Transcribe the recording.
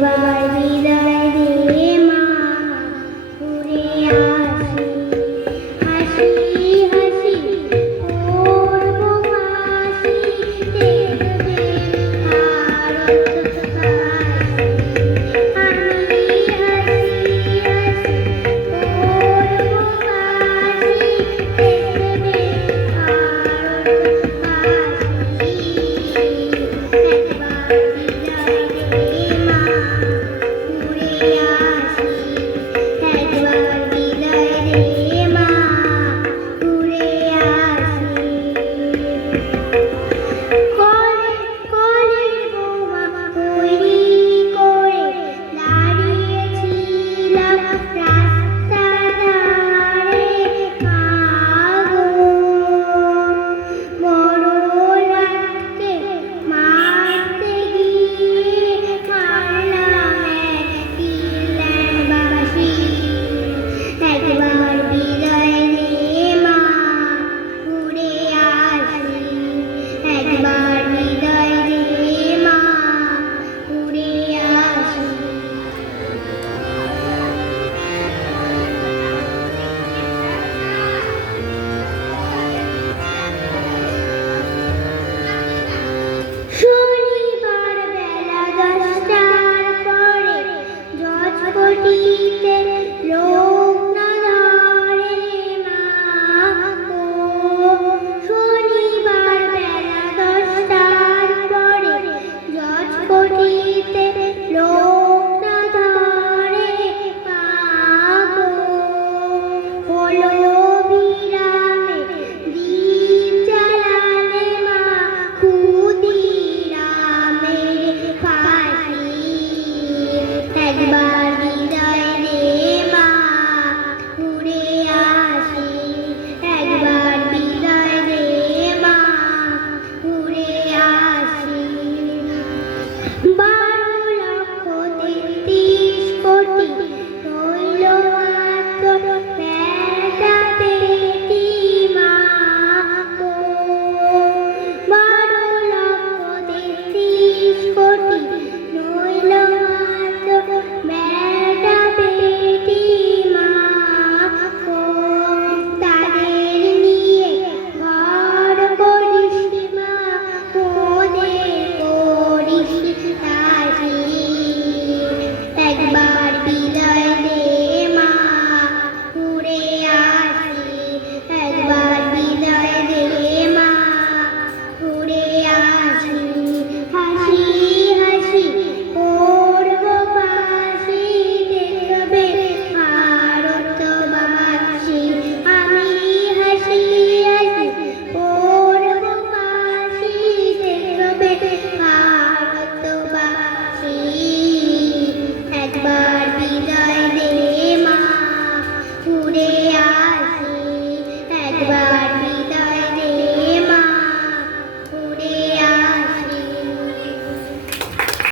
by my be